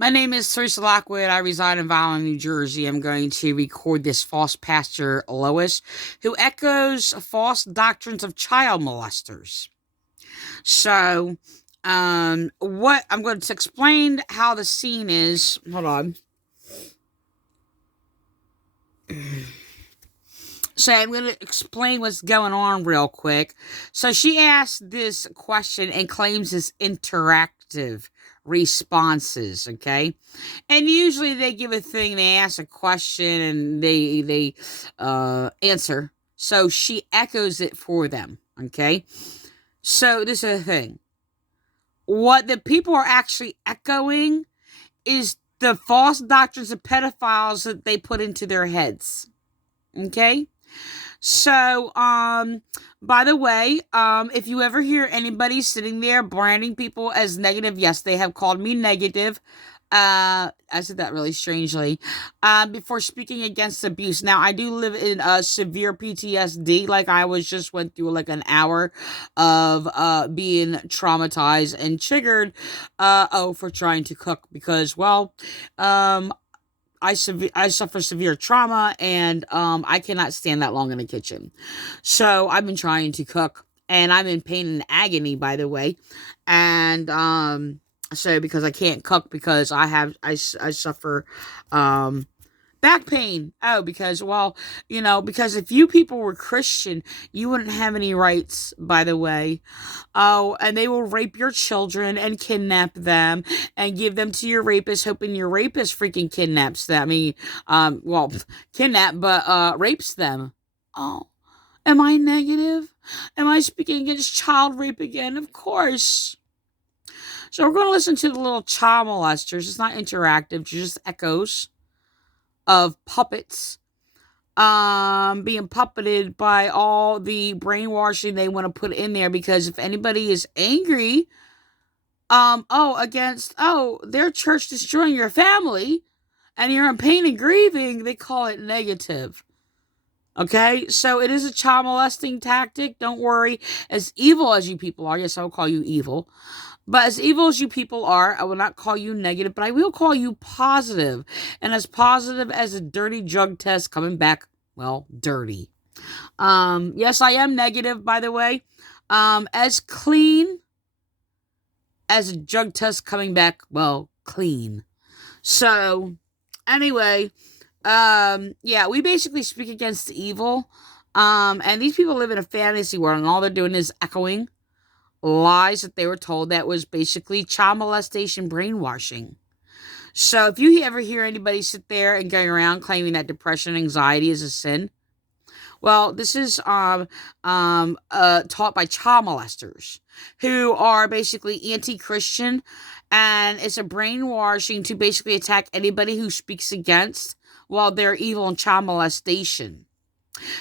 My name is Teresa Lockwood. I reside in Vineland, New Jersey. I'm going to record this false pastor Lois, who echoes false doctrines of child molesters. So, what I'm going to explain how the scene is. Hold on. So I'm going to explain what's going on real quick. So she asked this question and claims it's interactive responses, okay? And usually they give a thing, they ask a question and they answer. So she echoes it for them, okay? So this is the thing. What the people are actually echoing is the false doctrines of pedophiles that they put into their heads. Okay? So, by the way, if you ever hear anybody sitting there branding people as negative, yes, they have called me negative. I said that really strangely. Before speaking against abuse. Now, I do live in severe PTSD. Like, I went through like an hour of being traumatized and triggered. For trying to cook because, well, I suffer severe trauma and I cannot stand that long in the kitchen. So I've been trying to cook and I'm in pain and agony, by the way. And so because I can't cook because I suffer back pain. Oh, because, well, because if you people were Christian, you wouldn't have any rights, by the way. Oh, and they will rape your children and kidnap them and give them to your rapist, hoping your rapist freaking kidnaps them. I mean, kidnap, but rapes them. Oh, am I negative? Am I speaking against child rape again? Of course. So we're going to listen to the little child molesters. It's not interactive, it's just echoes of puppets being puppeted by all the brainwashing they want to put in there, because if anybody is angry against their church destroying your family and you're in pain and grieving, they call it negative. Okay, so it is a child molesting tactic. Don't worry. As evil as you people are, yes, I will call you evil. But as evil as you people are, I will not call you negative, but I will call you positive. And as positive as a dirty drug test coming back, well, dirty. Yes, I am negative, by the way. As clean as a drug test coming back, well, clean. So, anyway, we basically speak against the evil. And these people live in a fantasy world, and all they're doing is echoing lies that they were told that was basically child molestation brainwashing. So if you ever hear anybody sit there and going around claiming that depression and anxiety is a sin, well, this is taught by child molesters who are basically anti-Christian, and it's a brainwashing to basically attack anybody who speaks against, well, their evil and child molestation.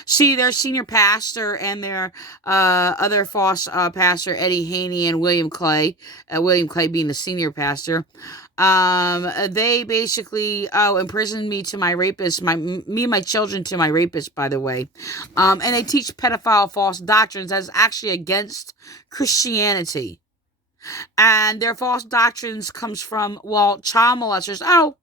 See, their senior pastor and their other false pastor, Eddie Haney and William Clay being the senior pastor, they basically imprisoned me to my rapist, me and my children to my rapist, by the way. And they teach pedophile false doctrines that's actually against Christianity. And their false doctrines comes from, well, child molesters.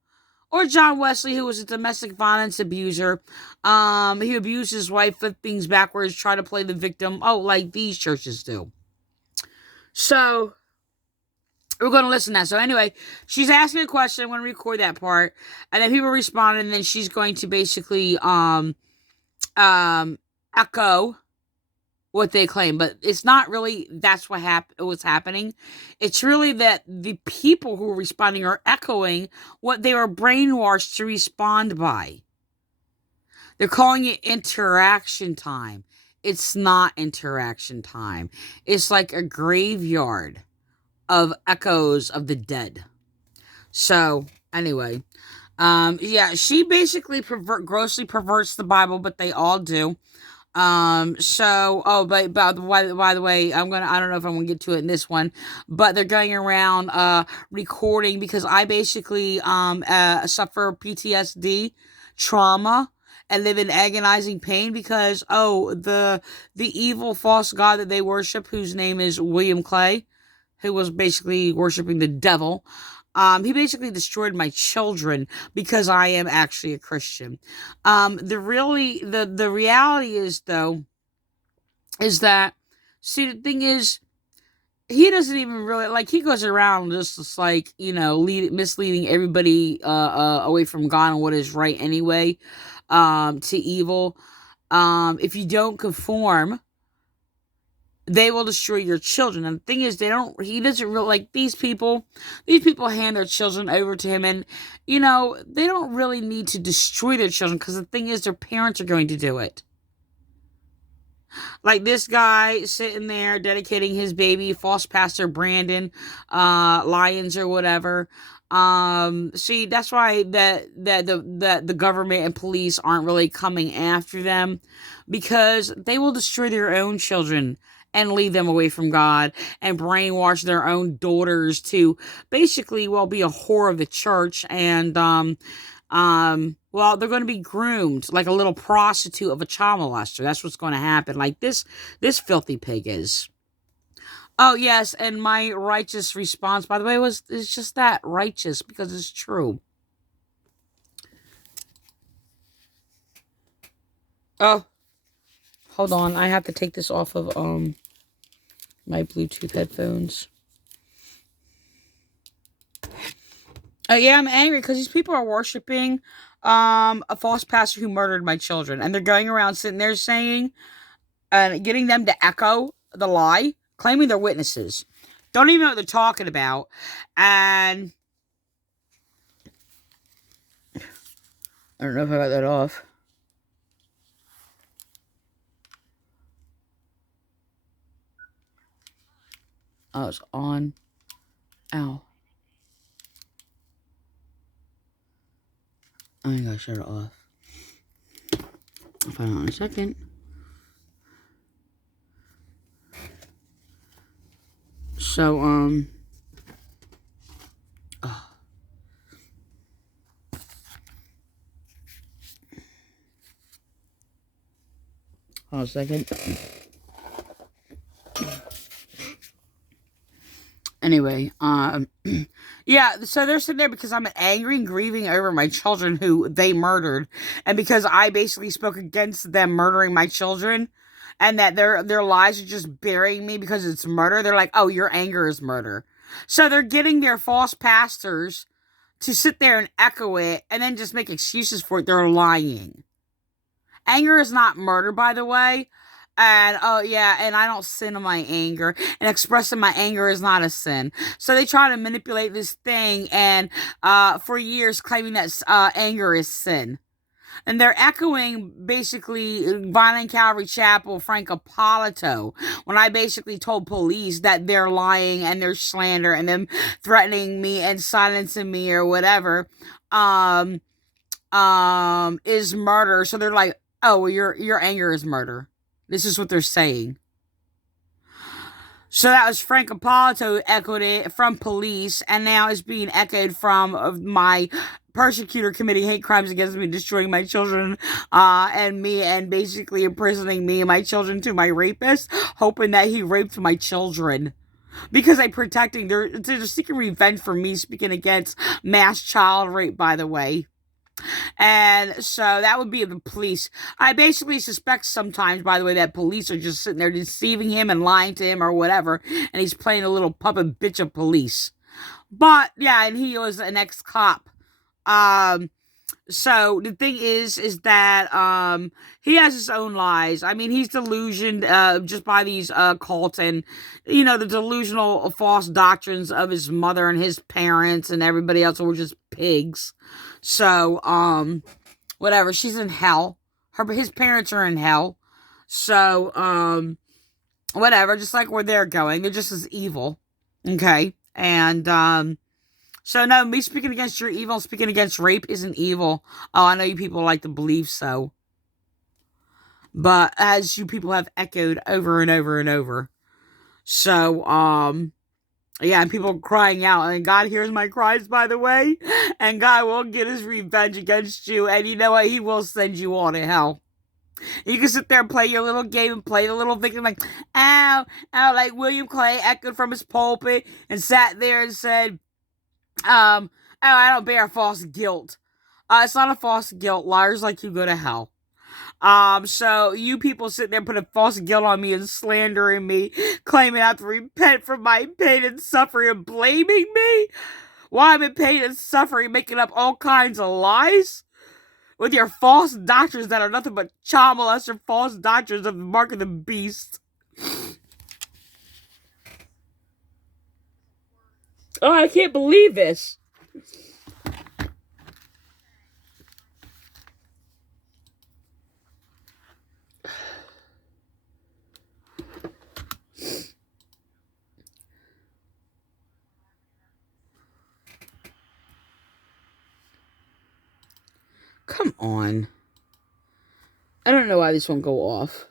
Or John Wesley, who was a domestic violence abuser. He abused his wife, flipped things backwards, tried to play the victim. Like these churches do. So, we're going to listen to that. So anyway, she's asking a question. I'm going to record that part. And then people respond, and then she's going to basically echo what they claim, but it's not really that's what's happening. It's really that the people who are responding are echoing what they were brainwashed to respond by. They're calling it interaction time. It's not interaction time. It's like a graveyard of echoes of the dead. So anyway, she basically grossly perverts the Bible, but they all do. By the way, I don't know if I'm gonna get to it in this one, but they're going around, recording, because I basically, suffer PTSD, trauma, and live in agonizing pain because, the evil false god that they worship, whose name is William Clay, who was basically worshiping the devil, He basically destroyed my children because I am actually a Christian. The reality is, though, is that, see, the thing is, he doesn't even really, like, he goes around just like, misleading everybody away from God and what is right anyway, to evil. If you don't conform, they will destroy your children. And the thing is, he doesn't really, like, these people hand their children over to him, and, they don't really need to destroy their children, because the thing is, their parents are going to do it. Like this guy sitting there dedicating his baby, false pastor Brandon, Lyons or whatever. See, that's why the government and police aren't really coming after them, because they will destroy their own children and lead them away from God, and brainwash their own daughters to basically, well, be a whore of the church, and well, they're going to be groomed like a little prostitute of a child molester. That's what's going to happen. Like this filthy pig is. Oh, yes, and my righteous response, by the way, is just that, righteous, because it's true. Oh, hold on, I have to take this off of my Bluetooth headphones. Oh, yeah, I'm angry because these people are worshiping a false pastor who murdered my children, and they're going around sitting there saying, and getting them to echo the lie, claiming they're witnesses. Don't even know what they're talking about. And I don't know if I got that off. Oh, it's on. Ow. I gotta shut it off. I'll find out in a second. So, oh. Hold on a second. Anyway, yeah, so they're sitting there because I'm angry and grieving over my children who they murdered, and because I basically spoke against them murdering my children, and that their lies are just burying me because it's murder. They're like, oh, your anger is murder. So they're getting their false pastors to sit there and echo it, and then just make excuses for it. They're lying. Anger is not murder, by the way. And, oh, yeah, and I don't sin in my anger. And expressing my anger is not a sin. So they try to manipulate this thing, and for years claiming that anger is sin. And they're echoing, basically, Vineland Calvary Chapel, Frank Appolito, when I basically told police that they're lying and they're slander and them threatening me and silencing me or whatever, is murder. So they're like, oh, well, your anger is murder. This is what they're saying. So that was Frank Appolito who echoed it from police, and now it's being echoed from my persecutor committing hate crimes against me, destroying my children, and me, and basically imprisoning me and my children to my rapist, hoping that he raped my children. Because they're seeking revenge for me speaking against mass child rape, by the way. And so that would be the police. I basically suspect sometimes, by the way, that police are just sitting there deceiving him and lying to him or whatever, and he's playing a little puppet bitch of police. But, yeah, and he was an ex-cop. So the thing is that he has his own lies. I mean, he's delusioned just by these cults and the delusional false doctrines of his mother and his parents and everybody else who were just pigs. So whatever, she's in hell. His parents are in hell. So whatever, just like where they're going, they're just as evil. Okay? And so, no, me speaking against your evil, speaking against rape isn't evil. Oh, I know you people like to believe so. But as you people have echoed over and over and over. So, yeah, and people crying out. And God hears my cries, by the way. And God will get his revenge against you. And you know what? He will send you all to hell. You can sit there and play your little game and play the little victim like, ow, like William Clay echoed from his pulpit and sat there and said, Oh, I don't bear false guilt. It's not a false guilt. Liars like you go to hell. So you people sit there putting false guilt on me and slandering me, claiming I have to repent for my pain and suffering and blaming me while I'm in pain and suffering, making up all kinds of lies with your false doctrines that are nothing but child molester false doctrines of the mark of the beast. Oh, I can't believe this. Come on. I don't know why this won't go off.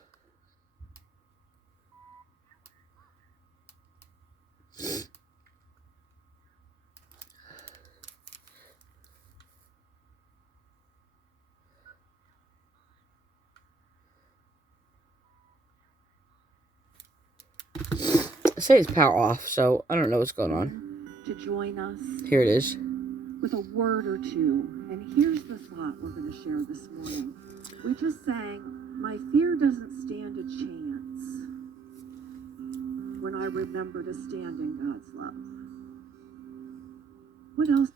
I say it's power off, so I don't know what's going on. To join us. Here it is. With a word or two. And here's the thought we're going to share this morning. We just sang, my fear doesn't stand a chance when I remember to stand in God's love. What else?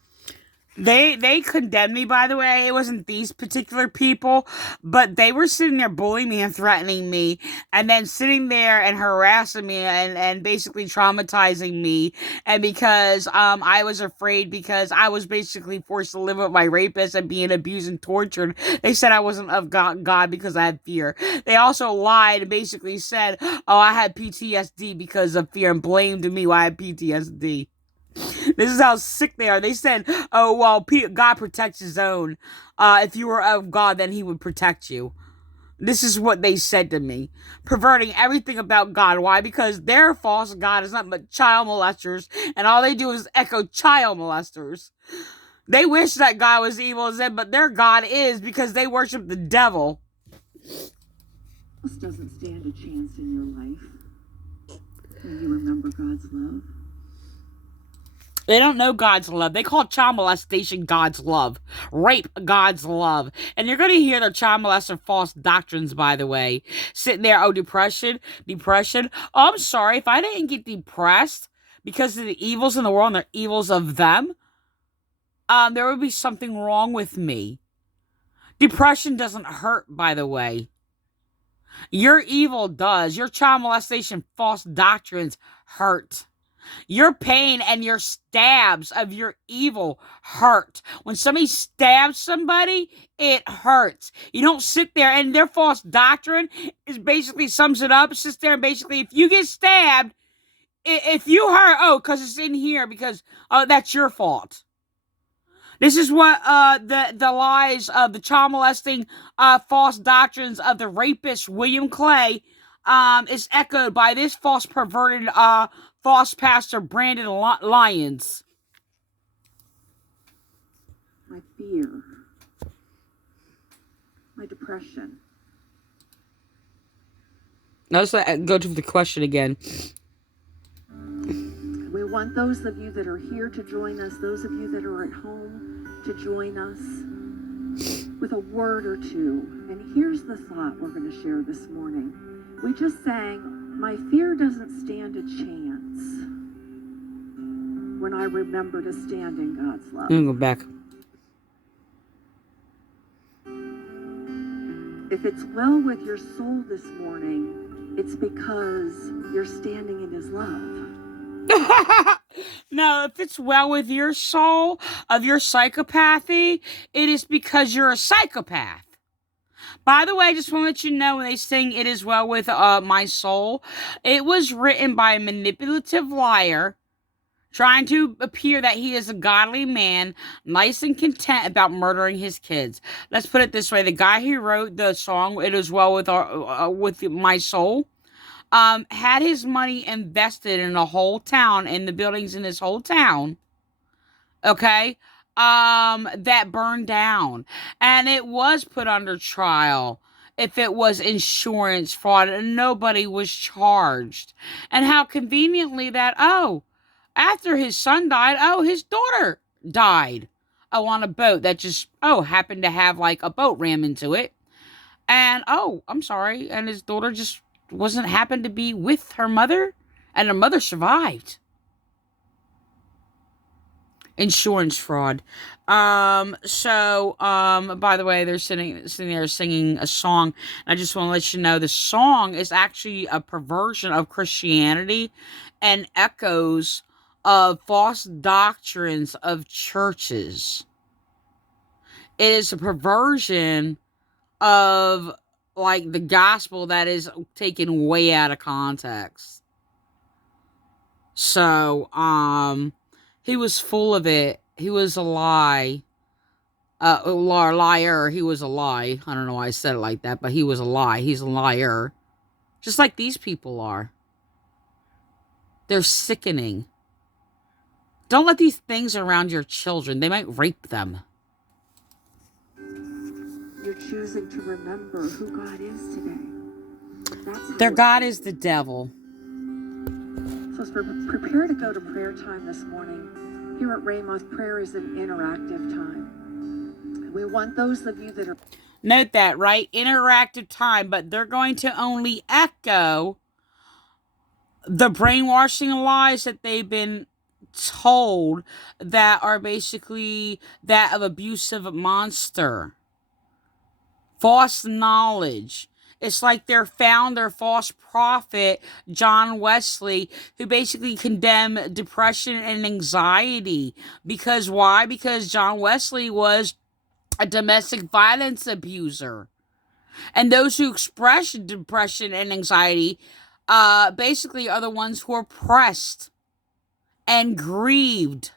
They condemned me, by the way. It wasn't these particular people, but they were sitting there bullying me and threatening me, and then sitting there and harassing me and basically traumatizing me. And because I was afraid, because I was basically forced to live with my rapist and being abused and tortured, they said I wasn't of God because I had fear. They also lied and basically said, oh, I had PTSD because of fear, and blamed me why I had PTSD. This is how sick they are. They said, oh, well, God protects his own. If you were of God, then he would protect you. This is what they said to me. Perverting everything about God. Why? Because their false God is nothing but child molesters, and all they do is echo child molesters. They wish that God was evil as them, but their God is, because they worship the devil. This doesn't stand a chance in your life when you remember God's love. They don't know God's love. They call child molestation God's love. Rape God's love. And you're going to hear their child molester false doctrines, by the way. Sitting there, oh, depression. Oh, I'm sorry. If I didn't get depressed because of the evils in the world and the evils of them, there would be something wrong with me. Depression doesn't hurt, by the way. Your evil does. Your child molestation false doctrines hurt. Your pain and your stabs of your evil hurt. When somebody stabs somebody, it hurts. You don't sit there, and their false doctrine is basically sums it up. It sits there and basically, if you get stabbed, if you hurt, oh, because it's in here, because that's your fault. This is what the lies of the child molesting false doctrines of the rapist William Clay is echoed by this false perverted false pastor Brandon Lyons. My fear, my depression. Now let's go to the question again. We want those of you that are here to join us, those of you that are at home to join us with a word or two. And here's the thought we're going to share this morning. We just sang, my fear doesn't stand a chance when I remember to stand in God's love. I'm going to go back. If it's well with your soul this morning, it's because you're standing in his love. No, if it's well with your soul of your psychopathy, it is because you're a psychopath. By the way, I just want to let you know, when they sing It Is Well With My Soul, it was written by a manipulative liar trying to appear that he is a godly man, nice and content about murdering his kids. Let's put it this way. The guy who wrote the song It Is Well With My Soul had his money invested in a whole town, in the buildings in this whole town, okay, that burned down. And it was put under trial if it was insurance fraud, and nobody was charged. And how conveniently that, After his son died, his daughter died. On a boat that just, happened to have like a boat ram into it. And, I'm sorry. And his daughter just wasn't happened to be with her mother. And her mother survived. Insurance fraud. By the way, they're sitting there singing a song. And I just want to let you know the song is actually a perversion of Christianity and echoes of false doctrines of churches. It is a perversion of like the gospel that is taken way out of context. So, he was full of it. He was a lie. Liar. He was a lie. I don't know why I said it like that, but he was a lie. He's a liar. Just like these people are. They're sickening. Don't let these things around your children. They might rape them. You're choosing to remember who God is today. Their God is the devil. So as we prepare to go to prayer time this morning, here at Ramoth, prayer is an interactive time. We want those of you that are... Note that, right? Interactive time, but they're going to only echo the brainwashing lies that they've been told that are basically that of abusive monster. False knowledge. It's like their founder, false prophet, John Wesley, who basically condemned depression and anxiety. Because why? Because John Wesley was a domestic violence abuser. And those who express depression and anxiety basically are the ones who are oppressed and grieved.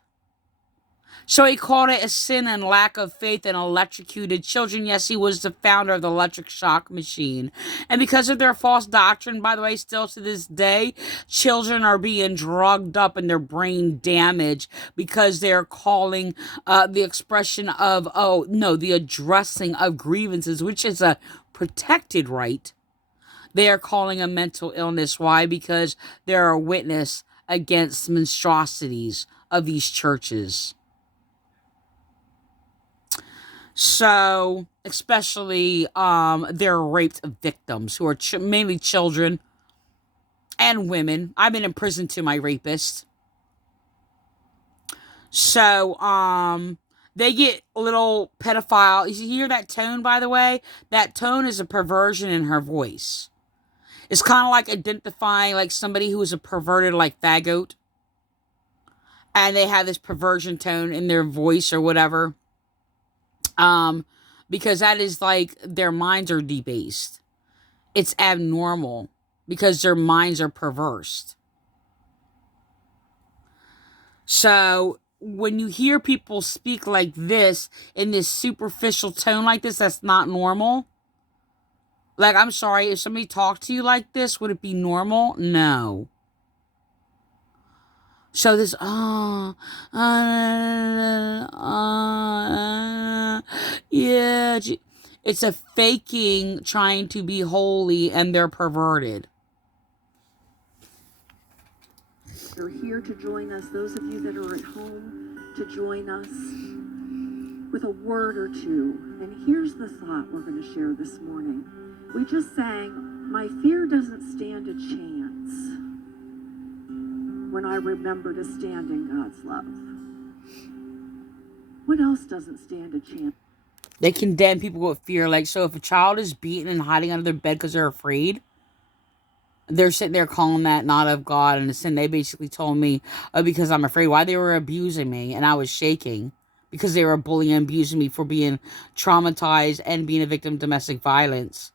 So he called it a sin and lack of faith and electrocuted children. Yes, he was the founder of the electric shock machine. And because of their false doctrine, by the way, still to this day, children are being drugged up and their brain damaged because they're calling the expression of, the addressing of grievances, which is a protected right. They are calling a mental illness. Why? Because they're a witness against monstrosities of these churches. So, especially their raped victims who are mainly children and women. I've been in prison to my rapist. So, they get little pedophile. You hear that tone, by the way? That tone is a perversion in her voice. It's kind of like identifying like somebody who is a perverted like faggot. And they have this perversion tone in their voice or whatever. Because that is like their minds are debased. It's abnormal because their minds are perverse. So when you hear people speak like this in this superficial tone like this, that's not normal. Like, I'm sorry, if somebody talked to you like this, would it be normal? No. So this, yeah, it's a faking trying to be holy and they're perverted. You're here to join us, those of you that are at home, to join us with a word or two. And here's the thought we're going to share this morning. We just sang, my fear doesn't stand a chance when I remember to stand in God's love. What else doesn't stand a chance? They condemn people with fear. Like, so if a child is beaten and hiding under their bed because they're afraid, they're sitting there calling that not of God and a sin. They basically told me, because I'm afraid, why they were abusing me and I was shaking because they were bullying and abusing me for being traumatized and being a victim of domestic violence.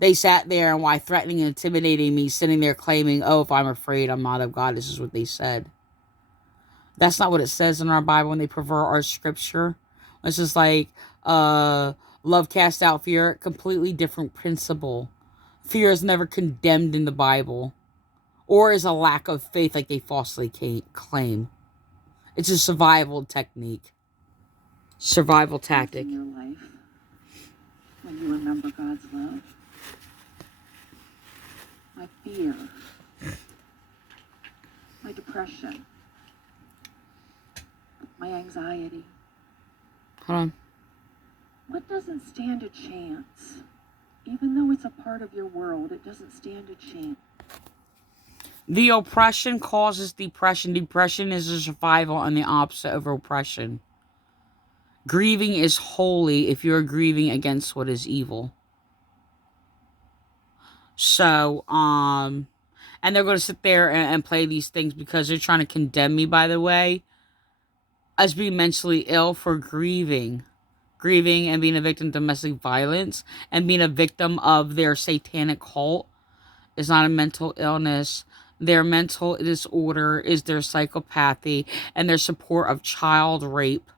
They sat there and why threatening and intimidating me, sitting there claiming, if I'm afraid, I'm not of God. This is what they said. That's not what it says in our Bible when they pervert our scripture. It's just like, love casts out fear. Completely different principle. Fear is never condemned in the Bible. Or is a lack of faith like they falsely claim. It's a survival technique. Survival tactic. In your life, when you remember God's love. My fear, my depression, my anxiety. Hold on. What doesn't stand a chance? Even though it's a part of your world, it doesn't stand a chance. The oppression causes depression. Depression is a survival and the opposite of oppression. Grieving is holy if you're grieving against what is evil. So, and they're going to sit there and play these things because they're trying to condemn me, by the way, as being mentally ill for grieving. Grieving and being a victim of domestic violence and being a victim of their satanic cult is not a mental illness. Their mental disorder is their psychopathy and their support of child rape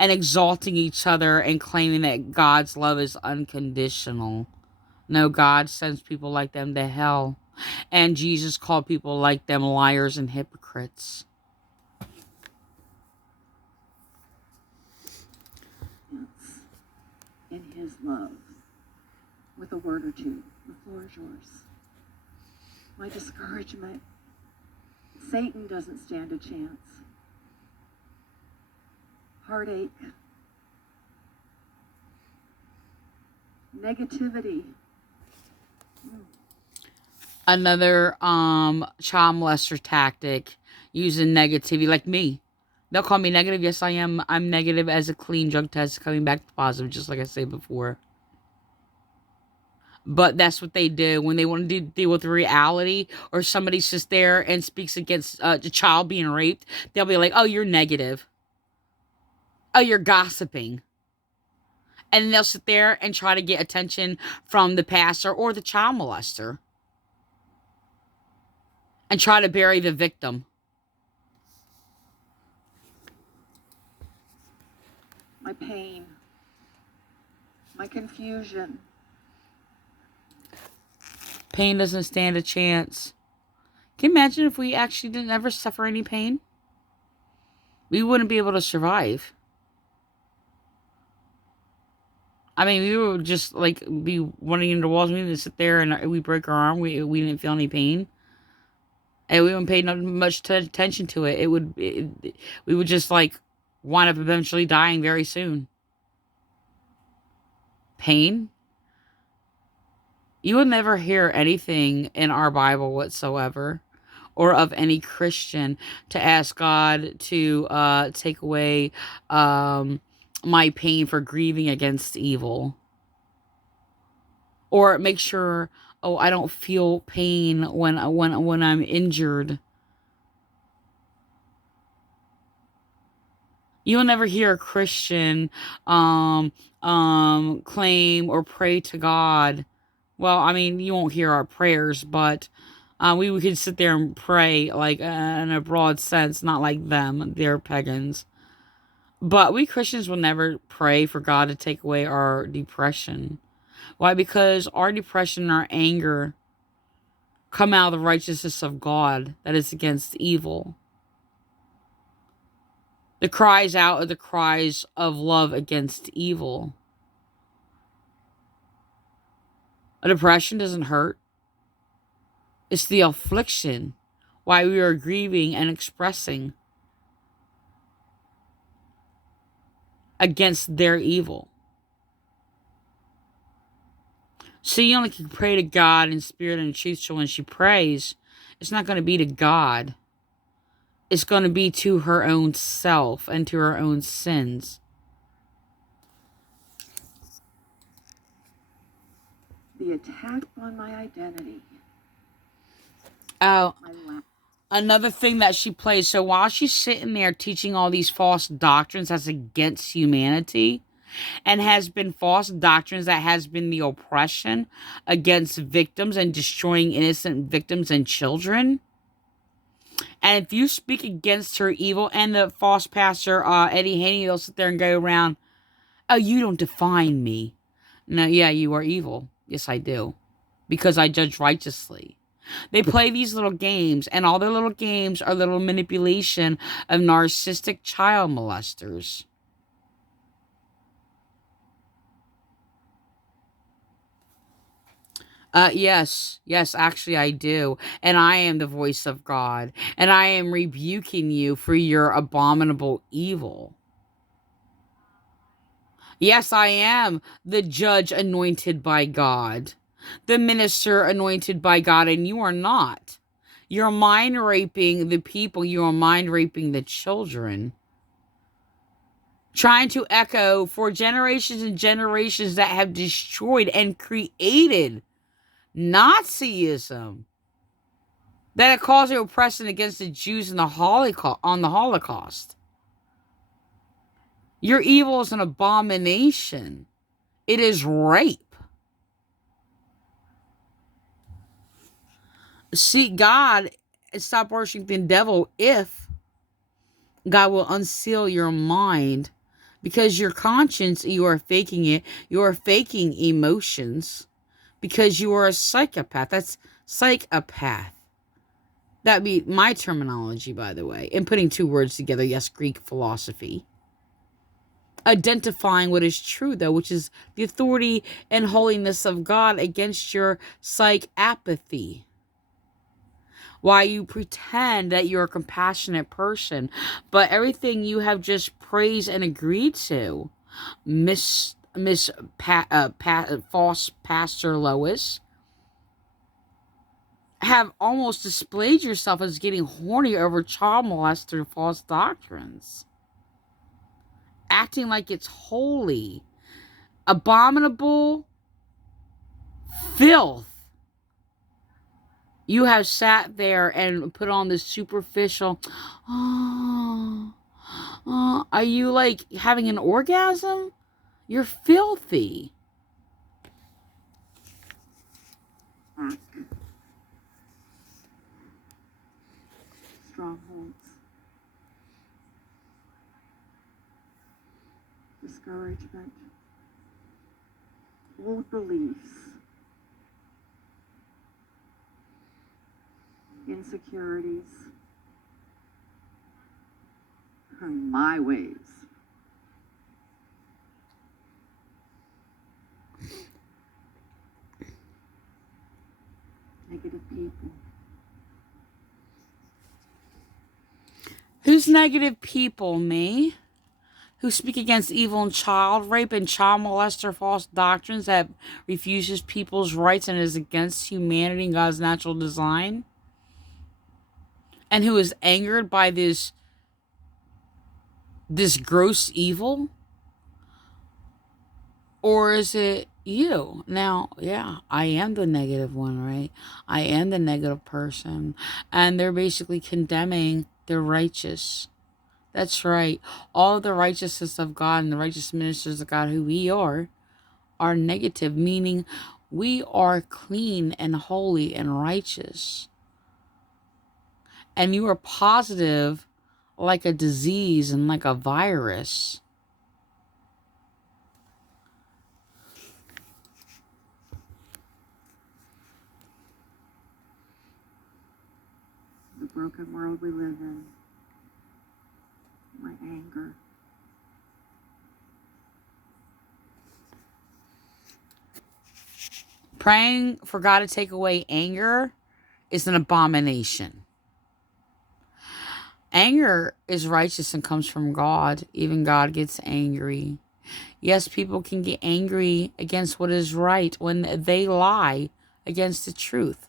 and exalting each other and claiming that God's love is unconditional. No, God sends people like them to hell. And Jesus called people like them liars and hypocrites. It's in his love. With a word or two, the floor is yours. My discouragement. Satan doesn't stand a chance. Heartache. Negativity. Another child molester tactic using negativity, like me. They'll call me negative. Yes, I am. I'm negative as a clean drug test coming back positive, just like I said before. But that's what they do when they want to deal with reality, or somebody sits there and speaks against a child being raped. They'll be like, oh, you're negative. Oh, you're gossiping. And they'll sit there and try to get attention from the pastor or the child molester. And try to bury the victim. My pain. My confusion. Pain doesn't stand a chance. Can you imagine if we actually didn't ever suffer any pain? We wouldn't be able to survive. I mean, we would just like be running into walls. We would sit there and we break our arm. We didn't feel any pain, and we wouldn't pay much attention to it. We would just like wind up eventually dying very soon. Pain. You will never hear anything in our Bible whatsoever, or of any Christian, to ask God to take away my pain for grieving against evil. Or make sure, oh, I don't feel pain when I'm injured. You will never hear a Christian claim or pray to God. Well, I mean, you won't hear our prayers, but we could sit there and pray, like, in a broad sense, not like them. They're pagans. But we Christians will never pray for God to take away our depression. Why? Because our depression and our anger come out of the righteousness of God that is against evil. The cries out are the cries of love against evil. A depression doesn't hurt. It's the affliction why we are grieving and expressing against their evil. So you only can pray to God in spirit and truth. So when she prays, it's not going to be to God. It's going to be to her own self and to her own sins. The attack on my identity. Oh, another thing that she plays. So while she's sitting there teaching all these false doctrines that's against humanity, and has been false doctrines that has been the oppression against victims and destroying innocent victims and children. And if you speak against her evil, and the false pastor, Eddie Haney, will sit there and go around, oh, you don't define me. No, yeah, you are evil. Yes, I do. Because I judge righteously. They play these little games, and all their little games are little manipulation of narcissistic child molesters. Yes, actually I do. And I am the voice of God, and I am rebuking you for your abominable evil. Yes, I am the judge anointed by God, the minister anointed by God, and you are not. You're mind raping the people, you are mind raping the children, trying to echo for generations and generations that have destroyed and created Nazism, that it caused the oppression against the Jews in the Holocaust, on the Holocaust. Your evil is an abomination. It is rape. Seek God and stop worshiping the devil if God will unseal your mind, because your conscience, you are faking it. You are faking emotions because you are a psychopath. That's psychopath. That'd be my terminology, by the way. And putting two words together, yes, Greek philosophy. Identifying what is true, though, which is the authority and holiness of God against your psych apathy. Why you pretend that you're a compassionate person, but everything you have just praised and agreed to, false Pastor Lois, have almost displayed yourself as getting horny over child molester false doctrines, acting like it's holy, abominable filth. You have sat there and put on this superficial, are you like having an orgasm? You're filthy. Strongholds, discouragement, old beliefs, insecurities, my ways. Negative people. Who's negative people? Me? Who speak against evil and child rape and child molester false doctrines that refuses people's rights and is against humanity and God's natural design? And who is angered by this gross evil? Or is it you? Now, yeah, I am the negative one, right? I am the negative person. And they're basically condemning the righteous. That's right. All of the righteousness of God and the righteous ministers of God, who we are negative, meaning we are clean and holy and righteous. And you are positive like a disease and like a virus. The broken world we live in, my anger. Praying for God to take away anger is an abomination. Anger is righteous and comes from God. Even God gets angry. Yes, people can get angry against what is right when they lie against the truth.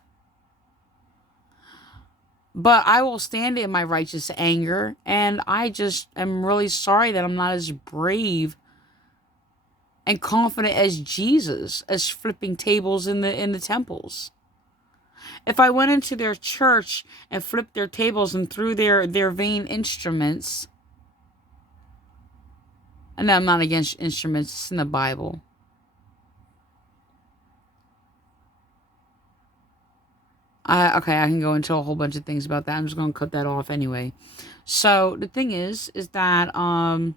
But I will stand in my righteous anger, and I just am really sorry that I'm not as brave and confident as Jesus, as flipping tables in the temples. If I went into their church and flipped their tables and threw their vain instruments, and I'm not against instruments, it's in the Bible. I can go into a whole bunch of things about that. I'm just going to cut that off anyway. So the thing is that I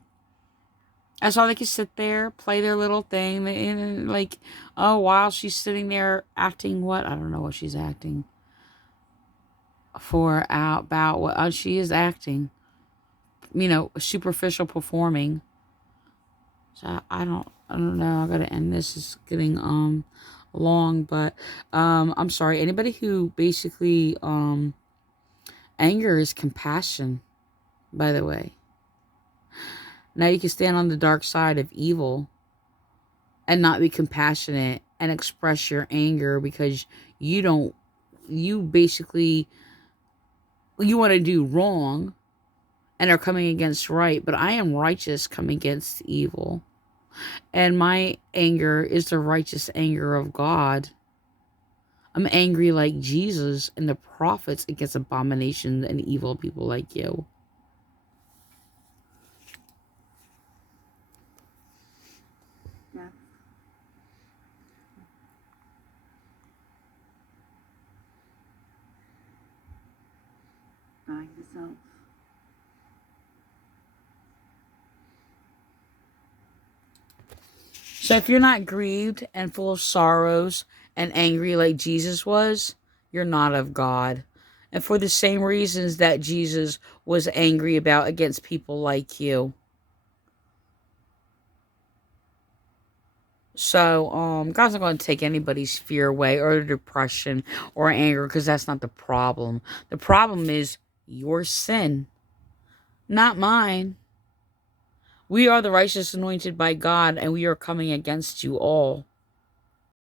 saw they could sit there, play their little thing, and like, oh, while she's sitting there acting what? I don't know what she's acting for, about what she is acting. Superficial performing. So I don't know. I gotta end this. It's getting long, but I'm sorry. Anybody who basically anger is compassion, by the way. Now you can stand on the dark side of evil and not be compassionate and express your anger because you basically you want to do wrong and are coming against right, but I am righteous coming against evil. And my anger is the righteous anger of God. I'm angry like Jesus and the prophets against abomination and evil people like you. Yeah. Dying to self. So if you're not grieved and full of sorrows and angry like Jesus was, you're not of God. And for the same reasons that Jesus was angry about against people like you. So, God's not going to take anybody's fear away or depression or anger because that's not the problem. The problem is your sin, not mine. We are the righteous anointed by God and we are coming against you all.